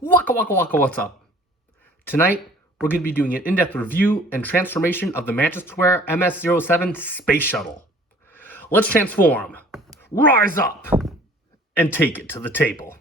Waka waka waka, what's up? Tonight, we're going to be doing an in-depth review and transformation of the Magic Square MS-07 Space Shuttle. Let's transform, rise up, and take it to the table.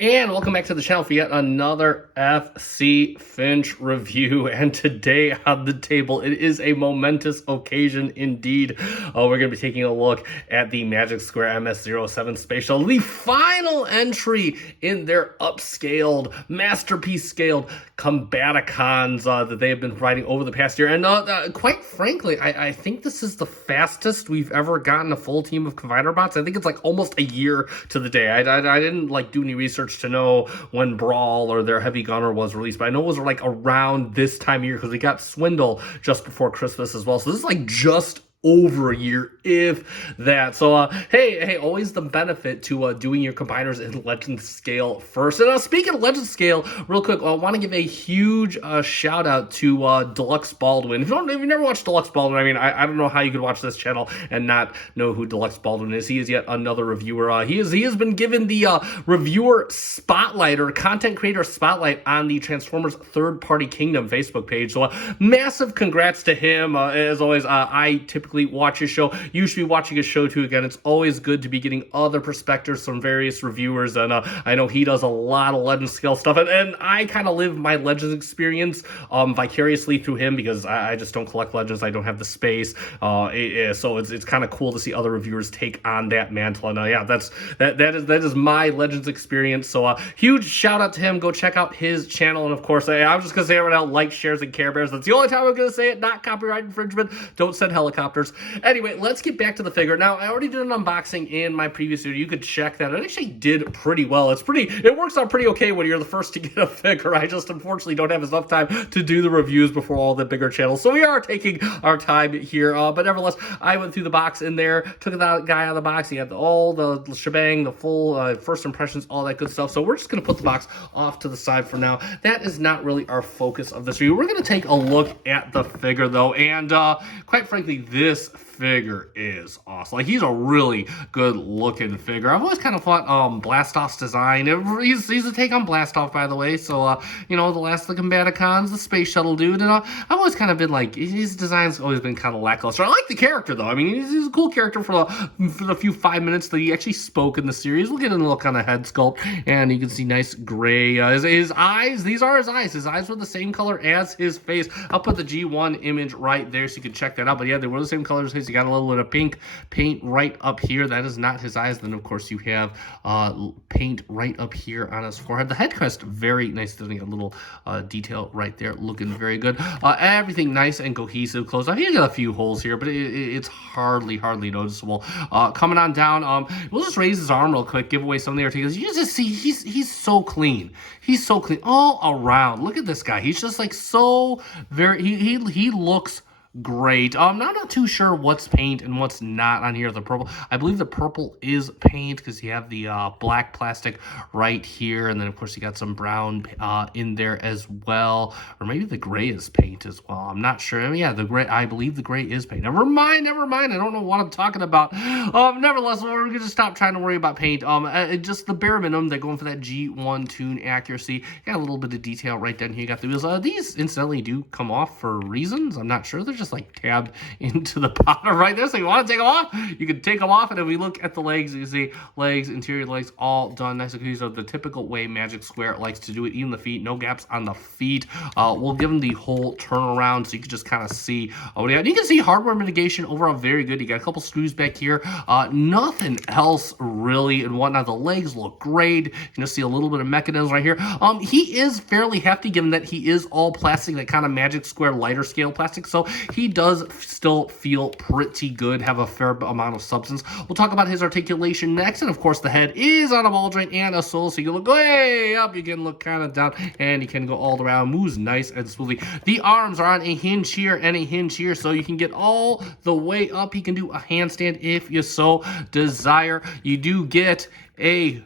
And welcome back to the channel for yet another FC Finch review. And today on the table, it is a momentous occasion indeed. We're going to be taking a look at the Magic Square MS-07 Space Shuttle, the final entry in their upscaled, masterpiece-scaled combaticons that they have been providing over the past year. And quite frankly, I think this is the fastest we've ever gotten a full team of Combiner bots. I think it's like almost a year to the day. I didn't like do any research to know when Brawl or their Heavy Gunner was released, but I know it was like around this time of year because we got Swindle just before Christmas as well. So this is like just over a year, if that. So hey, always the benefit to doing your combiners in legend scale first. And speaking of legend scale, real quick, I want to give a huge shout out to Deluxe Baldwin. If you never watched Deluxe Baldwin, I mean, I don't know how you could watch this channel and not know who Deluxe Baldwin is. He is yet another reviewer. He has been given the reviewer spotlight or content creator spotlight on the Transformers Third Party Kingdom Facebook page. So massive congrats to him. As always, I typically watch his show. You should be watching his show too. Again, it's always good to be getting other perspectives from various reviewers, and I know he does a lot of legend scale stuff, and I kind of live my legends experience vicariously through him because I just don't collect legends. I don't have the space, so it's kind of cool to see other reviewers take on that mantle. And yeah, that is my legends experience. So huge shout out to him. Go check out his channel, and of course, I'm just gonna say it right now: like, shares, and Care Bears. That's the only time I'm gonna say it. Not copyright infringement. Don't send helicopters. Anyway, let's get back to the figure. Now, I already did an unboxing in my previous video. You could check that. It actually did pretty well. It works out pretty okay when you're the first to get a figure. I just unfortunately don't have enough time to do the reviews before all the bigger channels. So we are taking our time here. But nevertheless, I went through the box in there, took that guy out of the box. He had all the shebang, the full first impressions, all that good stuff. So we're just going to put the box off to the side for now. That is not really our focus of this review. We're going to take a look at the figure, though. And quite frankly, this figure is awesome. Like, he's a really good looking figure. I've always kind of thought Blastoff's design, he's a take on Blastoff, by the way. So you know, the last of the Combaticons, the Space Shuttle dude, and I've always kind of been like, his design's always been kind of lackluster. I like the character though. I mean, he's a cool character for the few 5 minutes that he actually spoke in the series. We'll get into a little kind of head sculpt, and you can see nice gray his eyes. These are his eyes. His eyes were the same color as his face. I'll put the G1 image right there so you can check that out. But yeah, they were the same color as his. You got a little bit of pink paint right up here. That is not his eyes. Then of course you have paint right up here on his forehead. The head crest, very nice. Doing a little detail right there, looking very good. Everything nice and cohesive. Closed off. He got a few holes here, but it's hardly noticeable. Coming on down, we'll just raise his arm real quick, give away some of the articulations. You just see he's so clean. He's so clean all around. Look at this guy. He's just like so very. He looks great. I'm not too sure what's paint and what's not on here. The purple, I believe the purple is paint because you have the black plastic right here, and then of course you got some brown in there as well, or maybe the gray is paint as well. I'm not sure. I mean, yeah, the gray. I believe the gray is paint. Never mind. I don't know what I'm talking about. Nevertheless, we're gonna stop trying to worry about paint. Just the bare minimum. They're going for that G1 tune accuracy. Got a little bit of detail right down here. You got the wheels. These incidentally do come off for reasons. I'm not sure. They're just like tabbed into the bottom right there. So you want to take them off, you can take them off. And if we look at the legs, you can see legs, interior legs, all done nice. These are the typical way Magic Square likes to do it. Even the feet, no gaps on the feet. We'll give them the whole turnaround so you can just kind of see what we got. You can see hardware mitigation overall very good. You got a couple screws back here. Nothing else really and whatnot. The legs look great. You can just see a little bit of mechanism right here. He is fairly hefty given that he is all plastic, that kind of Magic Square lighter scale plastic. So he does still feel pretty good, have a fair amount of substance. We'll talk about his articulation next, and of course the head is on a ball joint and a sole, so you can look way up, you can look kind of down, and you can go all around, moves nice and smoothly. The arms are on a hinge here and a hinge here, so you can get all the way up. You can do a handstand if you so desire. You do get a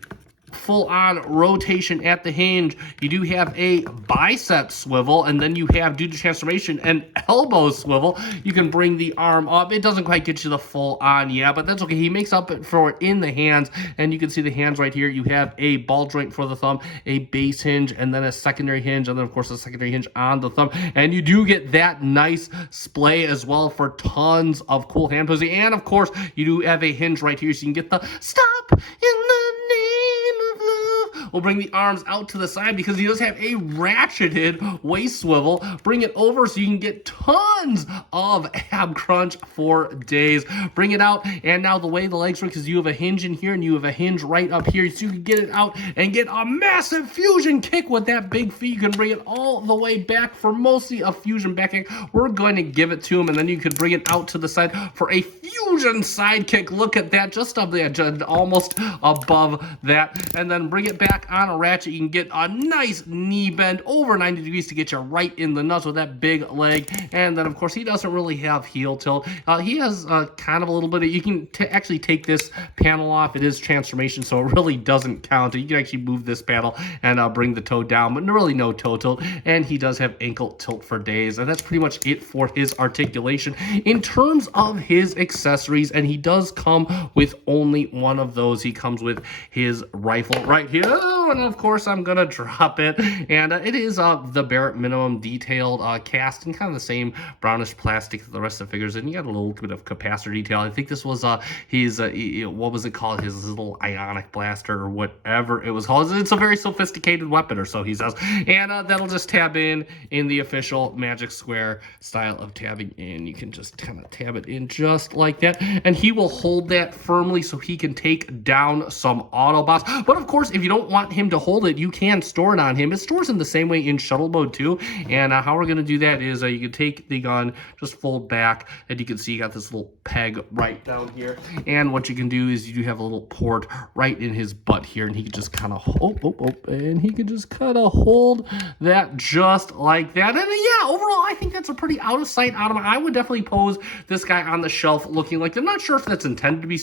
full-on rotation at the hinge. You do have a bicep swivel, and then you have, due to transformation, an elbow swivel. You can bring the arm up. It doesn't quite get you the full-on, yeah, but that's okay. He makes up for it in the hands, and you can see the hands right here. You have a ball joint for the thumb, a base hinge, and then a secondary hinge, and then, of course, a secondary hinge on the thumb. And you do get that nice splay as well for tons of cool hand posing. And, of course, you do have a hinge right here, so you can get the stop in the name of love. We'll bring the arms out to the side because he does have a ratcheted waist swivel. Bring it over so you can get tons of ab crunch for days. Bring it out, and now the way the legs work is you have a hinge in here and you have a hinge right up here, so you can get it out and get a massive fusion kick with that big feet. You can bring it all the way back for mostly a fusion back kick. We're going to give it to him, and then you could bring it out to the side for a fusion side kick. Look at that, just up there, just almost above that, and then bring it back on a ratchet. You can get a nice knee bend over 90 degrees to get you right in the nuts with that big leg. And then, of course, he doesn't really have heel tilt. He has kind of a little bit of, you can actually take this panel off. It is transformation, so it really doesn't count. You can actually move this panel and bring the toe down, but really no toe tilt. And he does have ankle tilt for days, and that's pretty much it for his articulation. In terms of his accessories, and he does come with only one of those. He comes with his rifle right here, and of course I'm gonna drop it, and it is the Barrett minimum detailed cast in kind of the same brownish plastic that the rest of the figures, and you got a little bit of capacitor detail. I think this was his what was it called, his little ionic blaster or whatever it was called. It's a very sophisticated weapon, or so he says, and that'll just tab in the official Magic Square style of tabbing in. You can just kind of tab it in just like that, and he will hold that firmly so he can take down some Autobots. But of course, if you don't want him to hold it, you can store it on him. It stores in the same way in Shuttle mode too, and how we're going to do that is you can take the gun, just fold back, and you can see you got this little peg right down here, and what you can do is you do have a little port right in his butt here, and he can just kind of and he can just kind of hold that just like that. And yeah, overall I think that's a pretty out of sight, out of mind. I would definitely pose this guy on the shelf looking like, I'm not sure if that's intended to be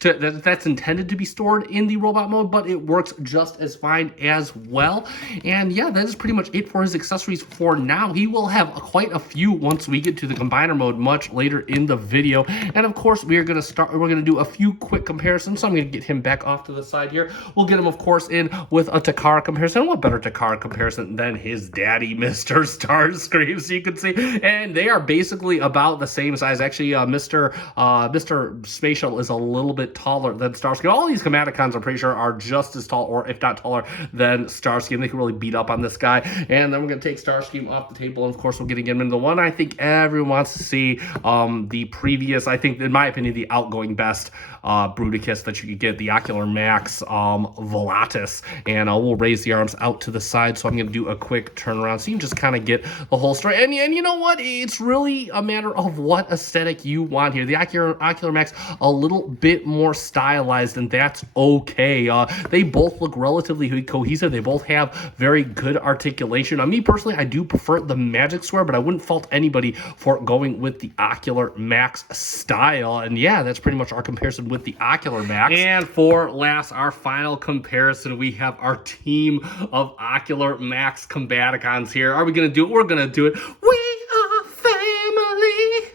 that's intended to be stored in the robot mode, but it works just as fine as well. And yeah, that is pretty much it for his accessories for now. He will have quite a few once we get to the combiner mode much later in the video. And of course, we're going to do a few quick comparisons. So I'm going to get him back off to the side here. We'll get him, of course, in with a Takara comparison. What better Takara comparison than his daddy, Mr. Starscream, so you can see. And they are basically about the same size. Actually, Mr. Space Shuttle is a little bit taller than Starscream. All these Schematicons, I'm pretty sure, are just as tall, or if not taller, than Starscream. They can really beat up on this guy. And then we're going to take Starscream off the table, and of course, we're going to get him in the one I think everyone wants to see, the previous, I think, in my opinion, the outgoing best Bruticus that you could get, the Ocular Max Volatus. And we'll raise the arms out to the side, so I'm going to do a quick turnaround so you can just kind of get the whole story. And you know what? It's really a matter of what aesthetic you want here. The Ocular Max, a little bit more stylized, and that's okay. They both look relatively cohesive. They both have very good articulation. Me personally, I do prefer the Magic Square, but I wouldn't fault anybody for going with the Ocular Max style. And yeah, that's pretty much our comparison with the Ocular Max. And for last, our final comparison, we have our team of Ocular Max Combaticons here. Are we going to do it? We're going to do it. We are family.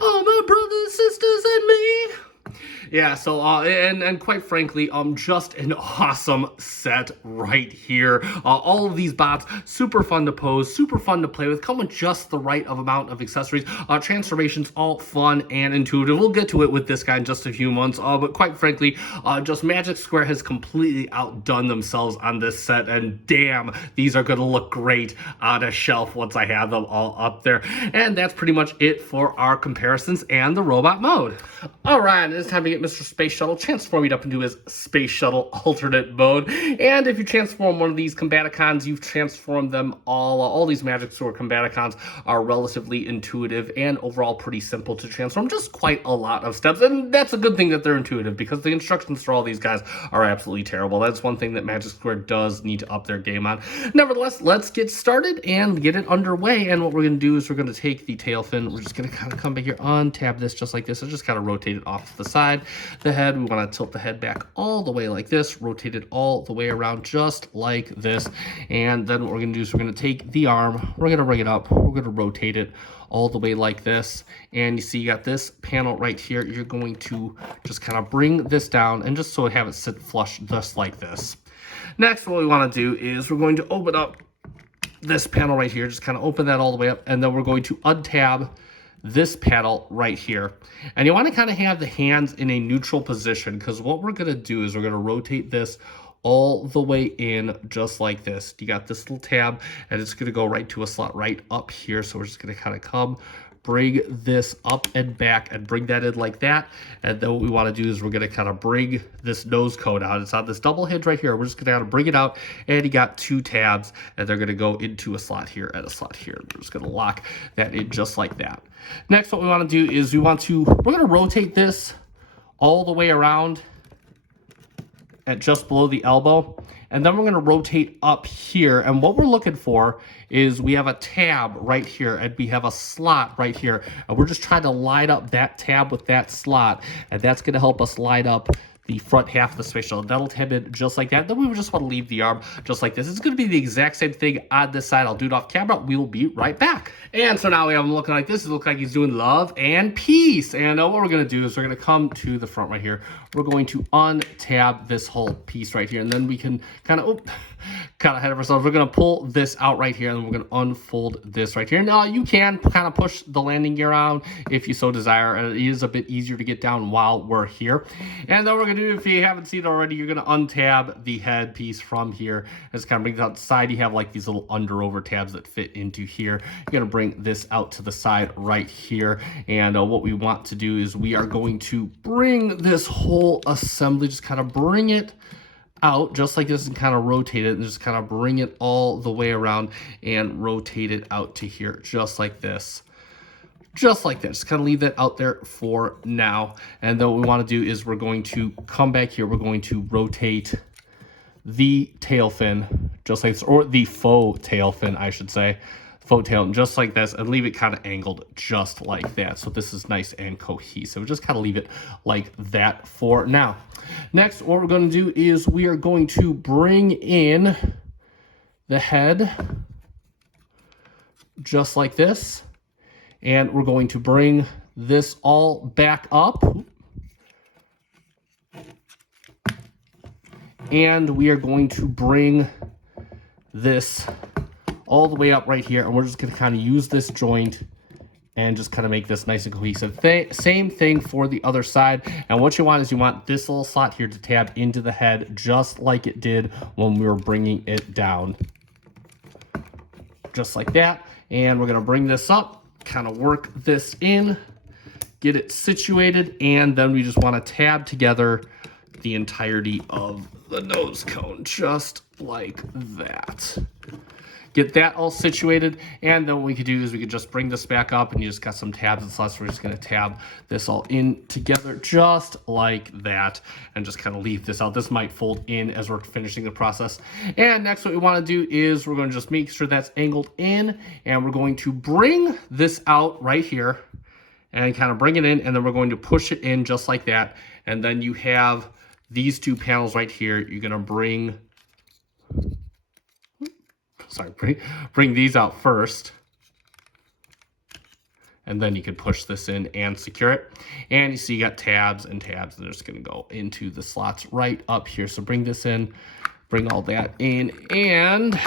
All my brothers, sisters, and me. Yeah, so, and quite frankly, just an awesome set right here. All of these bots, super fun to pose, super fun to play with, come with just the right amount of accessories. Transformations, all fun and intuitive. We'll get to it with this guy in just a few months, but quite frankly, just Magic Square has completely outdone themselves on this set, and damn, these are going to look great on a shelf once I have them all up there. And that's pretty much it for our comparisons and the robot mode. All right, it's time to get Mr. Space Shuttle transformed up into his Space Shuttle alternate mode. And if you transform one of these Combaticons, you've transformed them all. All these Magic Sword Combaticons are relatively intuitive and overall pretty simple to transform. Just quite a lot of steps. And that's a good thing that they're intuitive, because the instructions for all these guys are absolutely terrible. That's one thing that Magic Square does need to up their game on. Nevertheless, let's get started and get it underway. And what we're going to do is we're going to take the tail fin. We're just going to kind of come back here, untab this just like this, and just kind of rotate it off to the side. The head, we want to tilt the head back all the way like this, rotate it all the way around just like this. And then what we're going to do is we're going to take the arm, we're going to bring it up, we're going to rotate it all the way like this. And you see you got this panel right here. You're going to just kind of bring this down and just so have it sit flush just like this. Next, what we want to do is we're going to open up this panel right here, just kind of open that all the way up, and then we're going to untab this panel right here. And you want to kind of have the hands in a neutral position, because what we're going to do is we're going to rotate this all the way in just like this. You got this little tab, and it's going to go right to a slot right up here. So we're just going to kind of come, bring this up and back and bring that in like that. And then what we want to do is we're going to kind of bring this nose cone out. It's on this double hinge right here. We're just going to kind of bring it out, and you got two tabs, and they're going to go into a slot here and a slot here. We're just going to lock that in just like that. Next, what we want to do is we're going to rotate this all the way around at just below the elbow. And then we're going to rotate up here. And what we're looking for is we have a tab right here and we have a slot right here. And we're just trying to line up that tab with that slot. And that's going to help us line up the front half of the space shuttle. That'll tab it just like that. Then we would just want to leave the arm just like this. It's going to be the exact same thing on this side. I'll do it off camera. We will be right back. And so now we have him looking like this. It looks like he's doing love and peace. And what we're going to do is we're going to come to the front right here. We're going to untab this whole piece right here. And then we can kind of ahead of ourselves. We're going to pull this out right here, and then we're going to unfold this right here. Now, you can kind of push the landing gear around if you so desire. And it is a bit easier to get down while we're here. And then we're going to do, if you haven't seen it already, you're going to untab the head piece from here. Just kind of bring it out the side. You have like these little under-over tabs that fit into here. You're going to bring this out to the side right here. And what we want to do is we are going to bring this whole assembly, just kind of bring it out just like this and kind of rotate it and just kind of bring it all the way around and rotate it out to here just like this. Just like that. Just kind of leave that out there for now. And then what we want to do is we're going to come back here. We're going to rotate the tail fin just like this, or the faux tail fin, I should say. Faux tail, just like this, and leave it kind of angled just like that. So this is nice and cohesive. Just kind of leave it like that for now. Next, what we're going to do is we are going to bring in the head just like this. And we're going to bring this all back up. And we are going to bring this all the way up right here. And we're just going to kind of use this joint and just kind of make this nice and cohesive. Same thing for the other side. And what you want is you want this little slot here to tab into the head just like it did when we were bringing it down. Just like that. And we're going to bring this up, kind of work this in, get it situated, and then we just want to tab together the entirety of the nose cone, just like that. Get that all situated, and then what we could do is we could just bring this back up, and you just got some tabs and slots. We're just going to tab this all in together just like that, and just kind of leave this out. This might fold in as we're finishing the process. And next, what we want to do is we're going to just make sure that's angled in, and we're going to bring this out right here, and kind of bring it in, and then we're going to push it in just like that. And then you have these two panels right here. You're going to bring these out first, and then you can push this in and secure it. And you see you got tabs and tabs, and they're just going to go into the slots right up here. So bring this in, bring all that in, and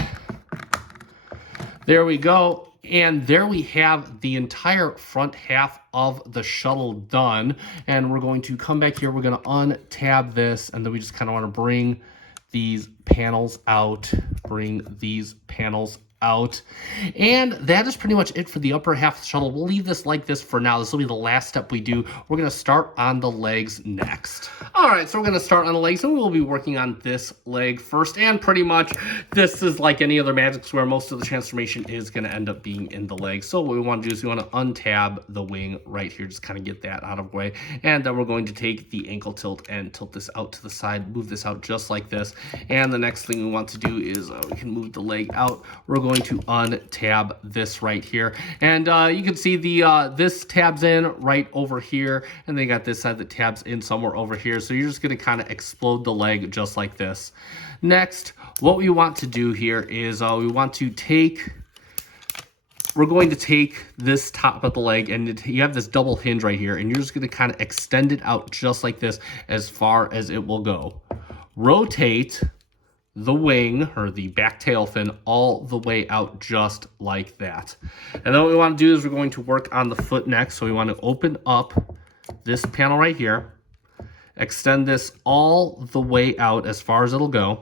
there we go. And there we have the entire front half of the shuttle done. And we're going to come back here. We're going to untab this, and then we just kind of want to bring these panels out, and that is pretty much it for the upper half of the shuttle. We'll leave this like this for now. This will be the last step we do. We're going to start on the legs next. All right, so we're going to start on the legs, and we'll be working on this leg first. And pretty much this is like any other Magic Square. Most of the transformation is going to end up being in the legs. So what we want to do is we want to untab the wing right here, just kind of get that out of the way. And then we're going to take the ankle tilt and tilt this out to the side, move this out just like this. And the next thing we want to do is we can move the leg out. We're going to untab this right here. And you can see the this tabs in right over here, and then you got this side that tabs in somewhere over here. So you're just going to kind of explode the leg just like this. Next, what we want to do here is we're going to take this top of the leg, and you have this double hinge right here, and you're just going to kind of extend it out just like this as far as it will go. Rotate the wing or the back tail fin all the way out just like that. And then what we want to do is we're going to work on the foot next. So we want to open up this panel right here, extend this all the way out as far as it'll go.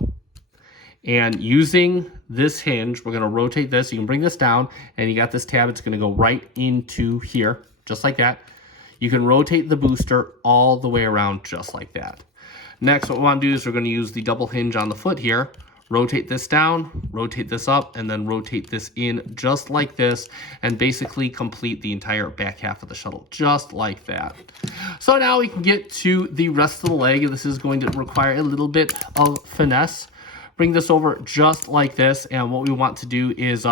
And using this hinge, we're going to rotate this. You can bring this down, and you got this tab. It's going to go right into here, just like that. You can rotate the booster all the way around just like that. Next, what we want to do is we're going to use the double hinge on the foot here, rotate this down, rotate this up, and then rotate this in just like this, and basically complete the entire back half of the shuttle, just like that. So now we can get to the rest of the leg. This is going to require a little bit of finesse. Bring this over just like this, and what we want to do is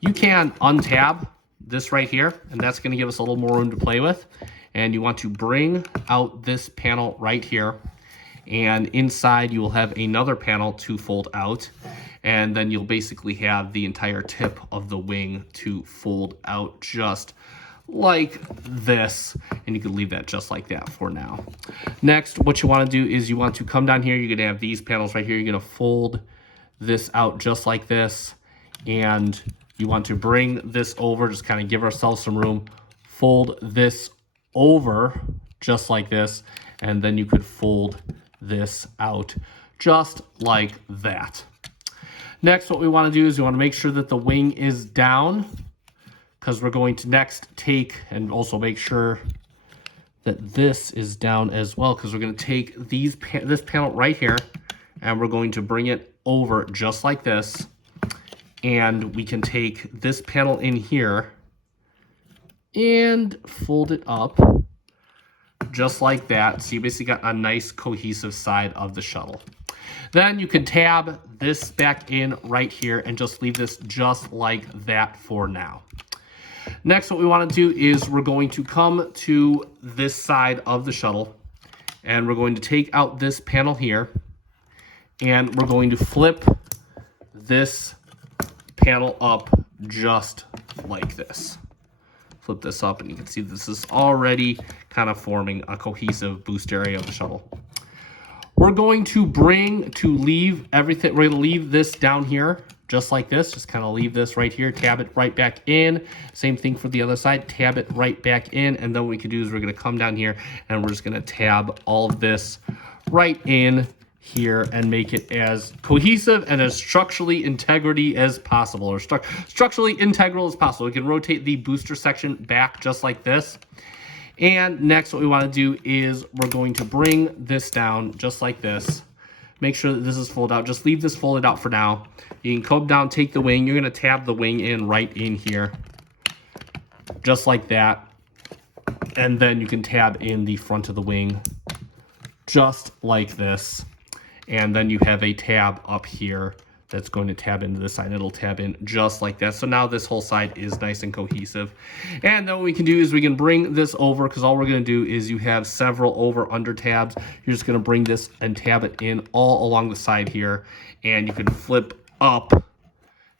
you can untab this right here, and that's going to give us a little more room to play with. And you want to bring out this panel right here, and inside you will have another panel to fold out, and then you'll basically have the entire tip of the wing to fold out just like this, and you can leave that just like that for now. Next, what you want to do is you want to come down here. You're going to have these panels right here. You're going to fold this out just like this, and you want to bring this over, just kind of give ourselves some room, fold this over just like this, and then you could fold this out just like that. Next, what we want to do is we want to make sure that the wing is down, because we're going to next take and also make sure that this is down as well, because we're going to take this panel right here, and we're going to bring it over just like this, and we can take this panel in here and fold it up just like that. So you basically got a nice cohesive side of the shuttle. Then you can tab this back in right here and just leave this just like that for now. Next, what we want to do is we're going to come to this side of the shuttle, and we're going to take out this panel here, and we're going to flip this panel up just like this. Flip this up, and you can see this is already kind of forming a cohesive boost area of the shuttle. We're going to leave everything. We're going to leave this down here just like this. Just kind of leave this right here, tab it right back in. Same thing for the other side, tab it right back in. And then what we can do is we're going to come down here, and we're just going to tab all of this right in here and make it as cohesive and as structurally integrity as possible, or structurally integral as possible. We can rotate the booster section back just like this. And next, what we want to do is we're going to bring this down just like this. Make sure that this is folded out. Just leave this folded out for now. You can come down, take the wing. You're going to tab the wing in right in here, just like that. And then you can tab in the front of the wing, just like this. And then you have a tab up here that's going to tab into this side. It'll tab in just like that. So now this whole side is nice and cohesive. And then what we can do is we can bring this over, because all we're going to do is you have several over under tabs. You're just going to bring this and tab it in all along the side here, and you can flip up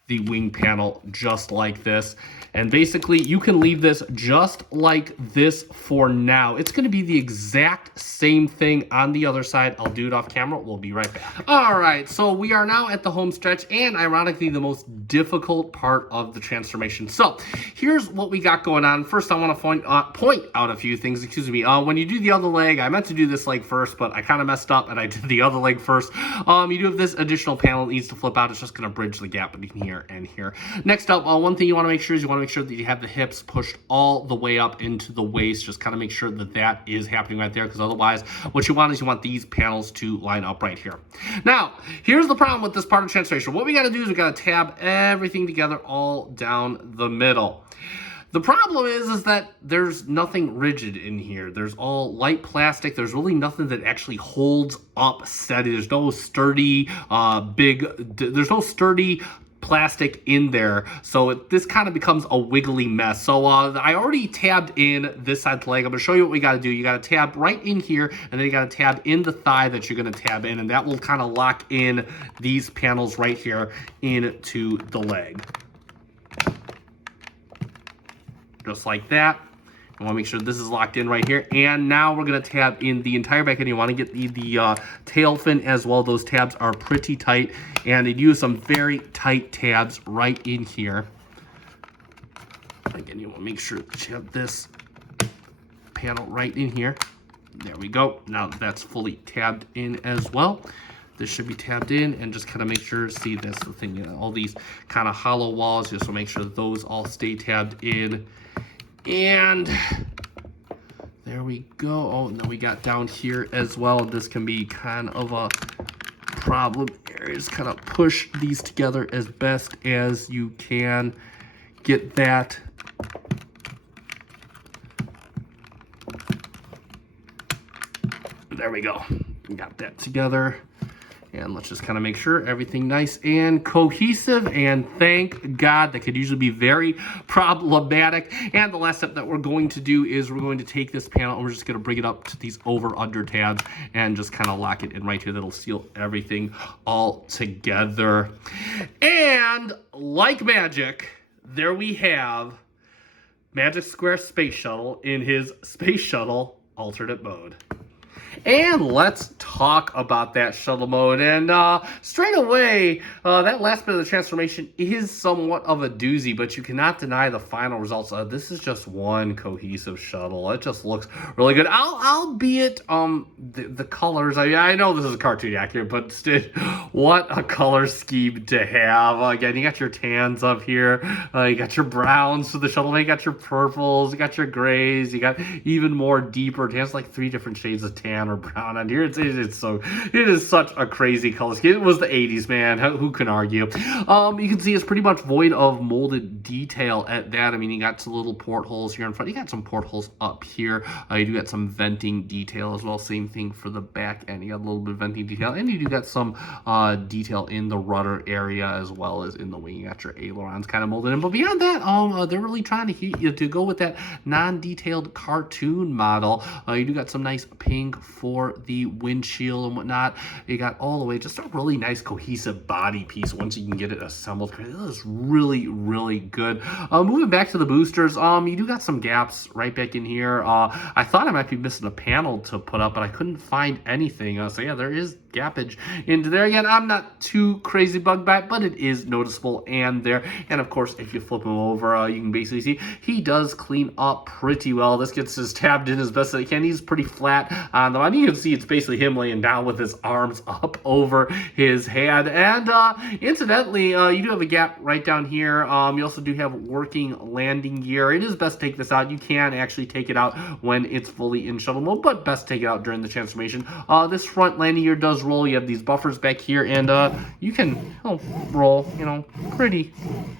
the wing panel just like this. And basically you can leave this just like this for now. It's going to be the exact same thing on the other side. I'll do it off camera. We'll be right back. All right, so we are now at the home stretch, and ironically the most difficult part of the transformation. So here's what we got going on. First, I want to point out a few things. Excuse me. When you do the other leg, I meant to do this leg first, but I kind of messed up and I did the other leg first. You do have this additional panel that needs to flip out. It's just going to bridge the gap between here and here. Next up, one thing you want to make sure is you want to make sure that you have the hips pushed all the way up into the waist. Just kind of make sure that that is happening right there, because otherwise what you want is you want these panels to line up right here. Now, here's the problem with this part of transformation. What we got to do is we got to tab everything together all down the middle. The problem is that there's nothing rigid in here. There's all light plastic. There's really nothing that actually holds up steady. There's no sturdy, there's no sturdy plastic in there, so this kind of becomes a wiggly mess. So I already tabbed in this side of the leg. I'm going to show you what we got to do. You got to tab right in here, and then you got to tab in the thigh that you're going to tab in, and that will kind of lock in these panels right here into the leg. Just like that. I want to make sure this is locked in right here. And now we're going to tab in the entire back end. You want to get the tail fin as well. Those tabs are pretty tight, and they use some very tight tabs right in here. Again, you want to make sure that you have this panel right in here. There we go. Now that's fully tabbed in as well. This should be tabbed in, and just kind of make sure, see that's the thing, you know, all these kind of hollow walls, just to make sure that those all stay tabbed in. And there we go. Oh, and then we got down here as well. This can be kind of a problem areas. Kind of push these together as best as you can. Get that. There we go. We got that together. And let's just kind of make sure everything nice and cohesive, and thank God. That could usually be very problematic. And the last step that we're going to do is we're going to take this panel and we're just going to bring it up to these over-under tabs and just kind of lock it in right here. That'll seal everything all together. And like magic, there we have Magic Square Space Shuttle in his Space Shuttle alternate mode. And let's talk about that shuttle mode. And straight away, that last bit of the transformation is somewhat of a doozy, but you cannot deny the final results. This is just one cohesive shuttle. It just looks really good. Albeit the colors, I know this is cartoon accurate, but still, what a color scheme to have. Again, you got your tans up here, you got your browns for the shuttle, you got your purples, you got your grays, you got even more deeper tans, like 3 different shades of tan or brown on here. It is such a crazy color scheme. It was the 80s, man. Who can argue? You can see it's pretty much void of molded detail at that. I mean, you got some little portholes here in front. You got some portholes up here. You do got some venting detail as well. Same thing for the back end. You got a little bit of venting detail, and you do got some detail in the rudder area as well as in the wing. You got your ailerons kind of molded in. But beyond that, they're really trying to go with that non-detailed cartoon model. You do got some nice pink for the windshield and whatnot. You got all the way just a really nice cohesive body piece once you can get it assembled. This is really, really good. Moving back to the boosters, you do got some gaps right back in here. I thought I might be missing a panel to put up, but I couldn't find anything. So yeah, there is gappage into there. Again, I'm not too crazy bugged by it, but it is noticeable and there. And of course, if you flip him over, you can basically see he does clean up pretty well. This gets his tabbed in as best as he can. He's pretty flat on the line. You can see it's basically him laying down with his arms up over his head. And incidentally, you do have a gap right down here. You also do have working landing gear. It is best to take this out. You can actually take it out when it's fully in shuttle mode, but best take it out during the transformation. This front landing gear does roll. You have these buffers back here, and you can roll, pretty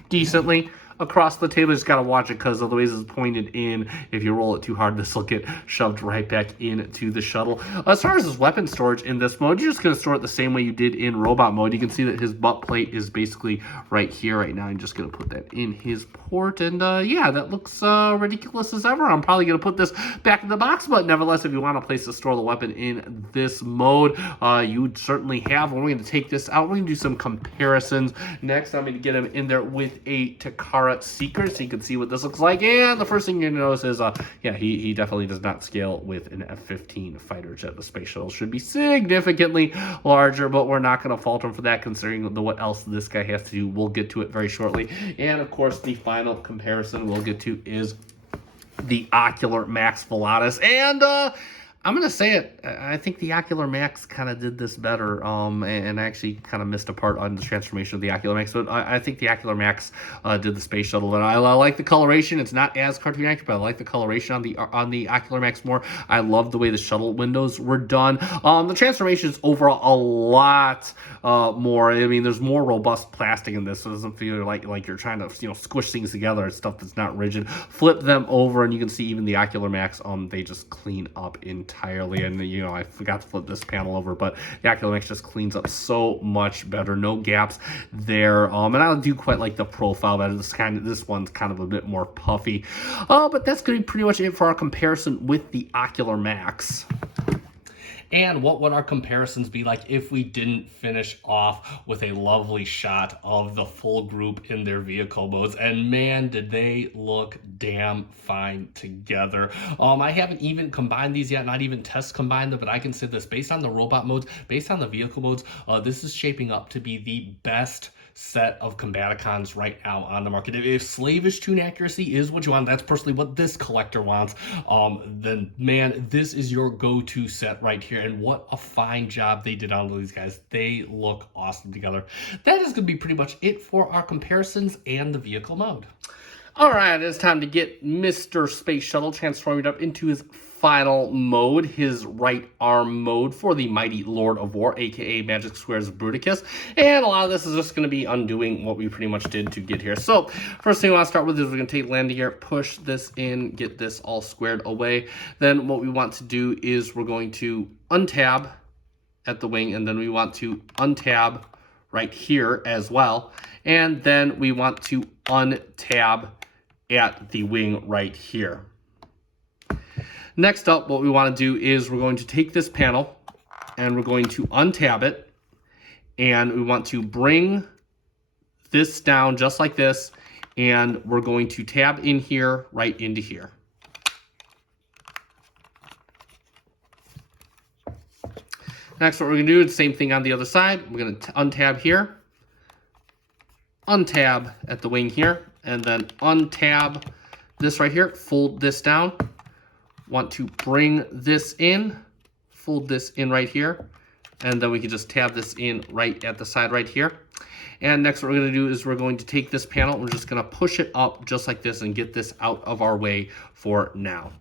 decently across the table. You just gotta watch it because of the ways it's pointed in. If you roll it too hard, this will get shoved right back into the shuttle. As far as his weapon storage in this mode, you're just gonna store it the same way you did in robot mode. You can see that his butt plate is basically right here right now. I'm just gonna put that in his port, and yeah, that looks ridiculous as ever. I'm probably gonna put this back in the box, but nevertheless, if you want a place to store the weapon in this mode, you certainly have. We're gonna take this out. We're gonna do some comparisons. Next, I'm gonna get him in there with a Takara Seeker, so you can see what this looks like. And the first thing you're gonna notice is yeah, he definitely does not scale with an F-15 fighter jet. The space shuttle should be significantly larger, but we're not gonna fault him for that considering what else this guy has to do. We'll get to it very shortly. And of course, the final comparison we'll get to is the Ocular Max Volatus. And I'm going to say it, I think the Ocular Max kind of did this better, and actually kind of missed a part on the transformation of the Ocular Max, but I think the Ocular Max did the space shuttle, and I like the coloration. It's not as cartoon accurate, but I like the coloration on the Ocular Max more. I love the way the shuttle windows were done. The transformation is overall a lot more. I mean, there's more robust plastic in this, so it doesn't feel like you're trying to squish things together and stuff that's not rigid. Flip them over, and you can see even the Ocular Max, they just clean up into entirely. And, you know, I forgot to flip this panel over, but the Acculamax just cleans up so much better. No gaps there. And I do quite like the profile better. This one's kind of a bit more puffy. But that's going to be pretty much it for our comparison with the Acculamax. And what would our comparisons be like if we didn't finish off with a lovely shot of the full group in their vehicle modes? And man, did they look damn fine together. I haven't even combined these yet, not even test combined them, but I can say this, based on the robot modes, based on the vehicle modes, this is shaping up to be the best set of Combaticons right now on the market. If slavish tune accuracy is what you want, that's personally what this collector wants, then man, this is your go-to set right here. And what a fine job they did on these guys. They look awesome together. That is going to be pretty much it for our comparisons and the vehicle mode. All right, it's time to get Mr. Space Shuttle transformed up into his final mode, his right arm mode for the mighty Lord of War, aka Magic Square's Bruticus. And a lot of this is just going to be undoing what we pretty much did to get here. So first thing we want to start with is we're going to take landing gear, push this in, get this all squared away. Then what we want to do is we're going to untab at the wing, and then we want to untab right here as well. And then we want to untab at the wing right here. Next up, what we want to do is we're going to take this panel and we're going to untab it, and we want to bring this down just like this, and we're going to tab in here right into here. Next, what we're going to do is the same thing on the other side. We're going to untab here, untab at the wing here, and then untab this right here, fold this down. Want to bring this in, fold this in right here, and then we can just tab this in right at the side right here. And next what we're going to do is we're going to take this panel, we're just going to push it up just like this and get this out of our way for now.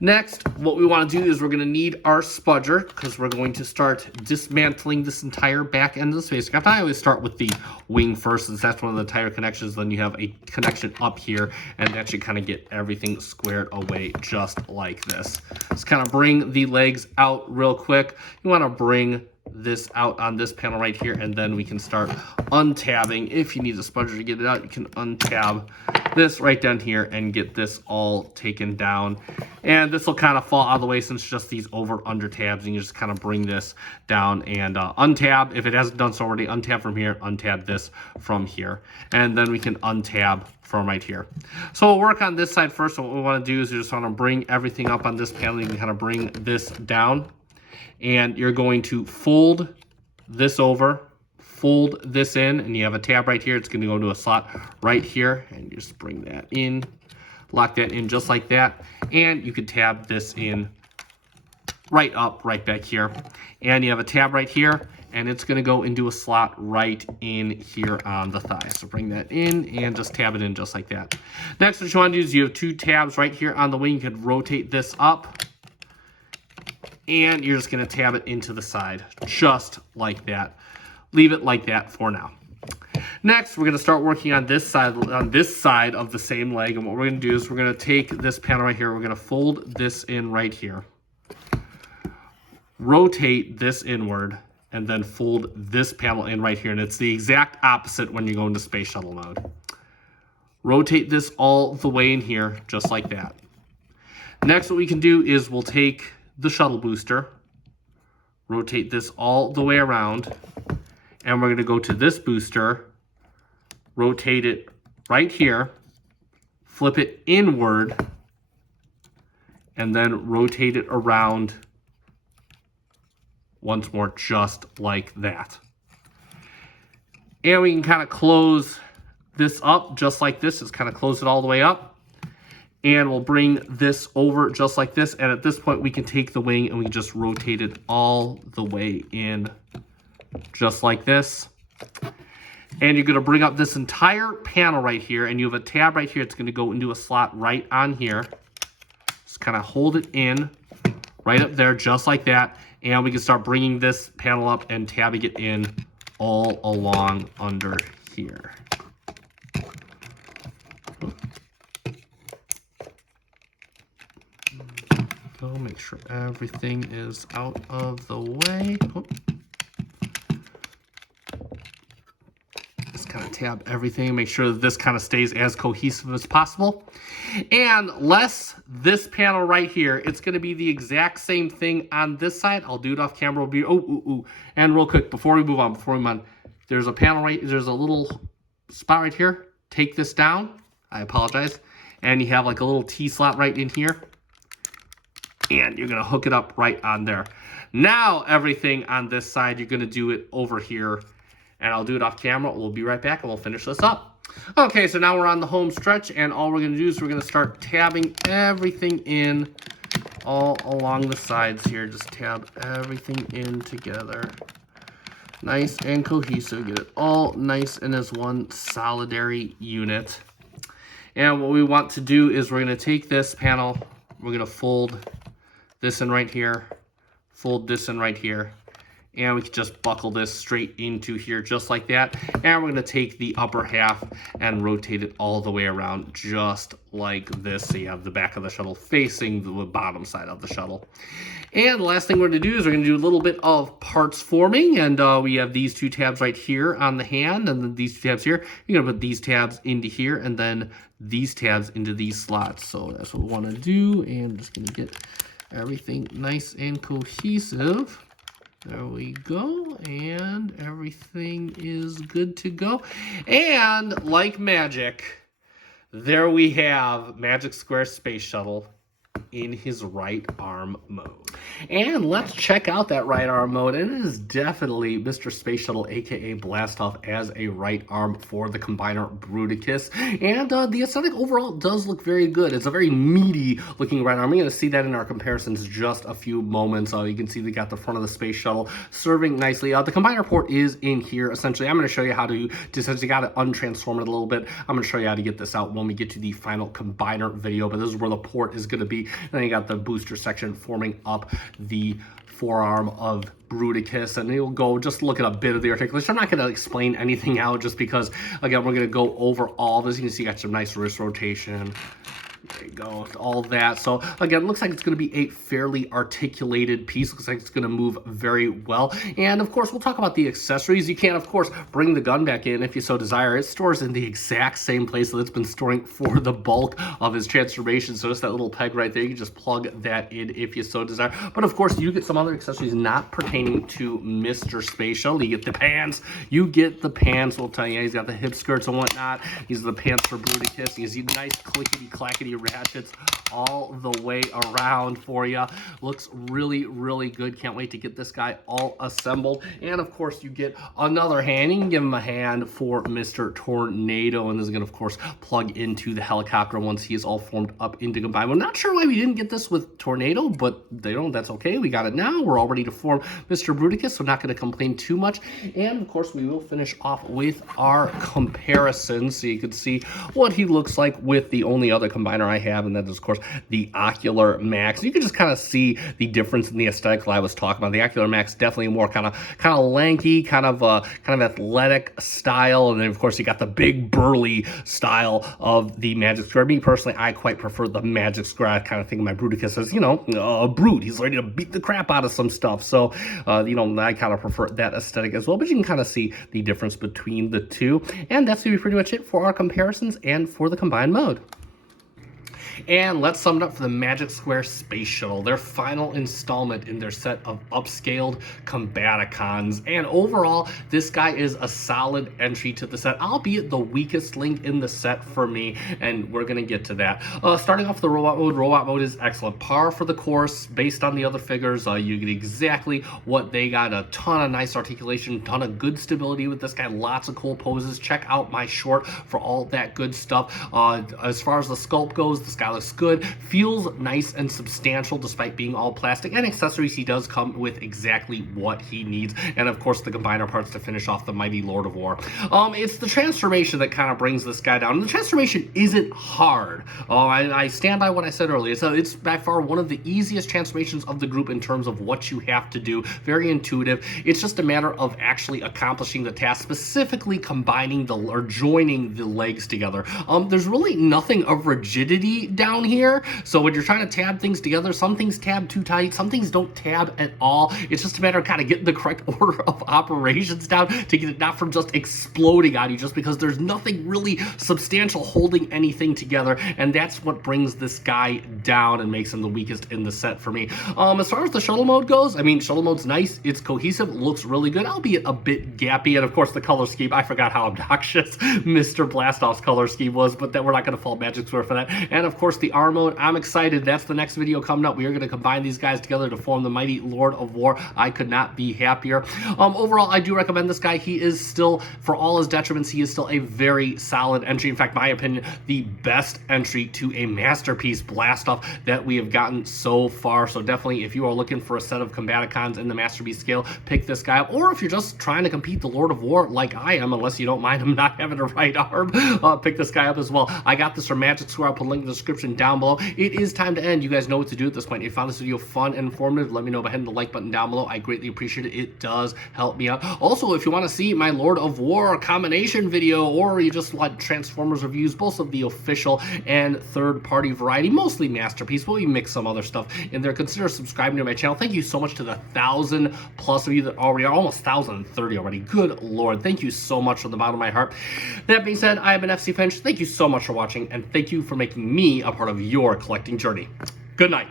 Next, what we want to do is we're going to need our spudger, because we're going to start dismantling this entire back end of the spacecraft. I always start with the wing first, since that's one of the tire connections. Then you have a connection up here, and that should kind of get everything squared away just like this. Just kind of bring the legs out real quick. You want to bring this out on this panel right here, and then we can start untabbing. If you need the spudger to get it out, you can untab this right down here and get this all taken down. And this will kind of fall out of the way since it's just these over under tabs, and you just kind of bring this down and untab. If it hasn't done so already, untab from here, untab this from here, and then we can untab from right here. So we'll work on this side first. So what we want to do is you just want to bring everything up on this panel. You can kind of bring this down, and you're going to fold this over, fold this in, and you have a tab right here. It's going to go into a slot right here, and you just bring that in, lock that in just like that, and you can tab this in right up, right back here. And you have a tab right here, and it's going to go into a slot right in here on the thigh. So bring that in and just tab it in just like that. Next, what you want to do is you have two tabs right here on the wing. You can rotate this up, and you're just going to tab it into the side just like that. Leave it like that for now. Next, we're going to start working on this side of the same leg, and what we're going to do is we're going to take this panel right here, we're going to fold this in right here, rotate this inward, and then fold this panel in right here. And it's the exact opposite when you go into Space Shuttle mode. Rotate this all the way in here just like that. Next, what we can do is we'll take the shuttle booster, rotate this all the way around, and we're going to go to this booster, rotate it right here, flip it inward, and then rotate it around once more just like that. And we can kind of close this up just like this. Just kind of close it all the way up. And we'll bring this over just like this. And at this point, we can take the wing and we just rotate it all the way in just like this. And you're going to bring up this entire panel right here, and you have a tab right here. It's going to go into a slot right on here. Just kind of hold it in right up there just like that. And we can start bringing this panel up and tabbing it in all along under here. go. Make sure everything is out of the way. Oh. Just kind of tab everything, make sure that this kind of stays as cohesive as possible. And less this panel right here, it's going to be the exact same thing on this side. I'll do it off camera. And real quick, before we move on, there's a panel there's a little spot right here. Take this down. I apologize. And you have like a little T-slot right in here. And you're going to hook it up right on there. Now everything on this side, you're going to do it over here. And I'll do it off camera. We'll be right back and we'll finish this up. Okay, so now we're on the home stretch, and all we're going to do is we're going to start tabbing everything in all along the sides here. Just tab everything in together. Nice and cohesive. Get it all nice and as one solidary unit. And what we want to do is we're going to take this panel, we're going to fold this in right here, fold this in right here. And we can just buckle this straight into here just like that. And we're going to take the upper half and rotate it all the way around just like this. So you have the back of the shuttle facing the bottom side of the shuttle. And the last thing we're going to do is we're going to do a little bit of parts forming. And we have these two tabs right here on the hand. And then these two tabs here. You're going to put these tabs into here and then these tabs into these slots. So that's what we want to do. And I'm just going to get everything nice and cohesive. There we go, and everything is good to go. And like magic, there we have Magic Square Space Shuttle in his right arm mode. And let's check out that right arm mode. It is definitely Mr. Space Shuttle, a.k.a. Blastoff, as a right arm for the combiner Bruticus. And the aesthetic overall does look very good. It's a very meaty looking right arm. We're going to see that in our comparisons in just a few moments. You can see they got the front of the Space Shuttle serving nicely. The combiner port is in here. Essentially, I'm going to show you how to, since you got to untransform it a little bit, I'm going to show you how to get this out when we get to the final combiner video. But this is where the port is going to be. And then you got the booster section forming up the forearm of Bruticus, and you'll go just look at a bit of the articulation. I'm not going to explain anything out just because, again, we're going to go over all this. You can see you got some nice wrist rotation. There you go, all that. So again, it looks like it's going to be a fairly articulated piece. Looks like it's going to move very well. And of course, we'll talk about the accessories. You can, of course, bring the gun back in if you so desire. It stores in the exact same place that it's been storing for the bulk of his transformation. So it's that little peg right there. You can just plug that in if you so desire. But of course, you get some other accessories not pertaining to Mr. Space Shuttle. You get the pants. You get the pants. We'll tell you, he's got the hip skirts and whatnot. These are the pants for Bruticus. He's nice clickety-clackety ratchets all the way around for you. Looks really, really good. Can't wait to get this guy all assembled. And of course, you get another hand. You can give him a hand for Mr. Tornado, and this is going to, of course, plug into the helicopter once he is all formed up into combine. I'm not sure why we didn't get this with Tornado, but that's okay. We got it now. We're all ready to form Mr. Bruticus, so not going to complain too much. And of course, we will finish off with our comparison so you can see what he looks like with the only other combiner I have, and that is, of course, the Ocular Max. You can just kind of see the difference in the aesthetic that I was talking about. The Ocular Max definitely more kind of lanky, kind of athletic style, and then of course you got the big burly style of the Magic Square. Me personally, I quite prefer the Magic Square. I kind of think of my Bruticus as, a brute. He's ready to beat the crap out of some stuff. So, I kind of prefer that aesthetic as well. But you can kind of see the difference between the two. And that's going to be pretty much it for our comparisons and for the combined mode. And let's sum it up for the Magic Square Space Shuttle, their final installment in their set of upscaled Combaticons. And overall, this guy is a solid entry to the set, albeit the weakest link in the set for me, and we're going to get to that. Starting off the robot mode is excellent. Par for the course, based on the other figures. You get exactly what they got. A ton of nice articulation, ton of good stability with this guy, lots of cool poses. Check out my short for all that good stuff. As far as the sculpt goes, this guy looks good, feels nice and substantial despite being all plastic, and accessories, he does come with exactly what he needs, and of course the combiner parts to finish off the mighty Lord of War. It's the transformation that kind of brings this guy down. The transformation isn't hard. I stand by what I said earlier. So it's by far one of the easiest transformations of the group in terms of what you have to do. Very intuitive. It's just a matter of actually accomplishing the task, specifically combining or joining the legs together. There's really nothing of rigidity tight down here. So when you're trying to tab things together, some things tab too tight, some things don't tab at all. It's just a matter of kind of getting the correct order of operations down to get it not from just exploding on you, just because there's nothing really substantial holding anything together, and that's what brings this guy down and makes him the weakest in the set for me. As far as the shuttle mode goes, I mean, shuttle mode's nice, it's cohesive, looks really good, albeit a bit gappy, and of course the color scheme, I forgot how obnoxious Mr. Blastoff's color scheme was, but then we're not going to fault Magic Square for that. And of course the R mode, I'm excited, that's the next video coming up. We are going to combine these guys together to form the mighty Lord of War. I could not be happier. Overall, I do recommend this guy. He is still, for all his detriments, he is still a very solid entry. In fact, my opinion, the best entry to a masterpiece Blastoff that we have gotten so far. So definitely, if you are looking for a set of Combaticons in the masterpiece scale, pick this guy up. Or if you're just trying to compete the Lord of War like I am, unless you don't mind him not having a right arm, pick this guy up as well. I got this from Magic Square. I'll put a link in the description down below. It is time to end. You guys know what to do at this point. If you found this video fun and informative, let me know by hitting the like button down below. I greatly appreciate it. It does help me out. Also, if you want to see my Lord of War combination video, or you just want Transformers reviews, both of the official and third-party variety, mostly masterpiece, but we mix some other stuff in there, consider subscribing to my channel. Thank you so much to the 1,000+ of you that already are, almost 1,030 already. Good Lord, thank you so much from the bottom of my heart. That being said, I have been FC Finch. Thank you so much for watching, and thank you for making me a part of your collecting journey. Good night.